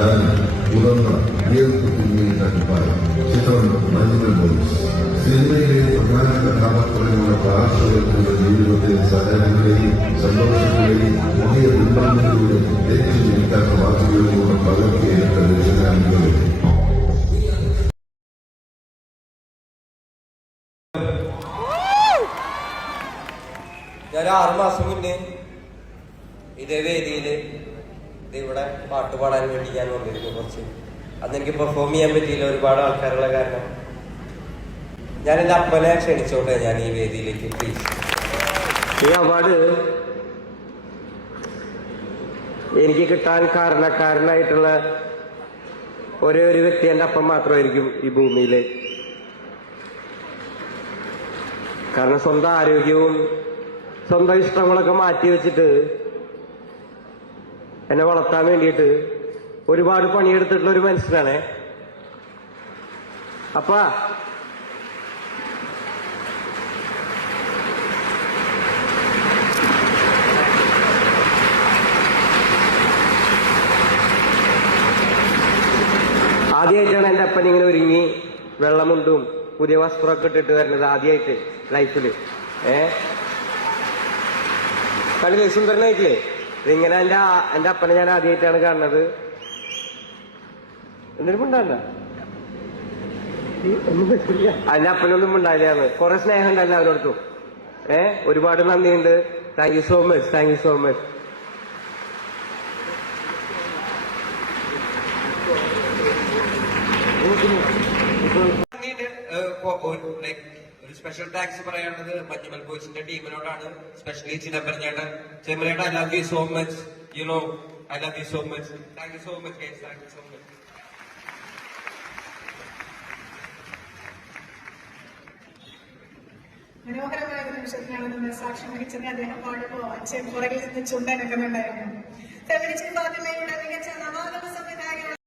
തുറന്ന ഉയർത്തുന്നതിൽ തട്ടിപ്പായി ചിത്രം മഞ്ഞൾ ബോയ്സ്. സിനിമയിലെ പ്രധാന കഥാപാത്രങ്ങളുടെ പാർശ്വങ്ങളുടെ ജീവിതത്തിൽ സഹനങ്ങളെയും സന്തോഷങ്ങളെയും പുതിയ ബിംബങ്ങളിലൂടെ തെറ്റു ജീവിക്കാത്ത വാക്കുകളിലൂടെ പകർത്തിയെടുത്ത രചനാനികളെ ഞാൻ 6 മാസം മുന്നേ ഇതേ വേദിയില് ഇവിടെ പാട്ട് പാടാൻ വേണ്ടി ഞാൻ വന്നിരുന്നു. കുറച്ച് അന്ന് എനിക്ക് പെർഫോം ചെയ്യാൻ പറ്റിയില്ല, ഒരുപാട് ആൾക്കാരുള്ള കാരണം. ഞാൻ എൻ്റെ അപ്പനെ ക്ഷണിച്ചോട്ടെ ഞാൻ ഈ വേദിയിലേക്ക്. പ്ലീസ്. ഈ അവാർഡ് എനിക്ക് കിട്ടാൻ കാരണക്കാരനായിട്ടുള്ള ഒരേ ഒരു വ്യക്തി എൻ്റെ അപ്പം മാത്രമായിരിക്കും ഈ ഭൂമിയില്. കാരണം സ്വന്തം ആരോഗ്യവും സ്വന്തം ഇഷ്ടങ്ങളൊക്കെ മാറ്റി വെച്ചിട്ട് എന്നെ വളർത്താൻ വേണ്ടിയിട്ട് ഒരുപാട് പണിയെടുത്തിട്ടുള്ള ഒരു മനുഷ്യനാണ്. അപ്പ ആദ്യമായിട്ടാണ് എൻ്റെ അപ്പൻ ഇങ്ങനെ ഒരുങ്ങി വെള്ളമുണ്ടും പുതിയ വസ്ത്രമൊക്കെ ഇട്ടിട്ട് വരുന്നത് ആദ്യമായിട്ട് ലൈഫില്. കണ്ടില്ലേ, സുന്ദരനായിട്ടില്ലേ? ഇങ്ങനെ എന്റെ അപ്പനെ ഞാൻ ആദ്യമായിട്ടാണ് കാണുന്നത്. എന്തിനും ഉണ്ടാവില്ല, എന്റെ അപ്പനൊന്നും ഉണ്ടായില്ലാന്ന്. കുറെ സ്നേഹം ഉണ്ടല്ലോ അവരോടത്തും. ഒരുപാട് നന്ദിയുണ്ട്. Thank you so much, thank you so much. ഒരു സ്പെഷ്യൽ താങ്ക്സ് പറയാനുള്ളത് മഞ്ഞുമൽ ബോയ്സിന്റെ ടീമിനോടാണ്, സ്പെഷ്യലി ചിദംബരം ചേട്ടൻ. Chidambaram, I love you so much. You know I love you so much. Thank you so much guys, thank you so much. മനോഹരമായ ഒരു നിമിഷത്തിലാണ് നമ്മൾ സാക്ഷ്യം വഹിച്ചത്. അദ്ദേഹം പാടുമ്പോൾ അച്ഛൻ പുറകിൽ നിന്ന് ചുണ്ടനക്കുന്നുണ്ടായിരുന്നു. ഫെമിനിസ്റ്റ് ഫാത്തിമയുടെ മികച്ച നവാഗത സംവിധായകനാണ്.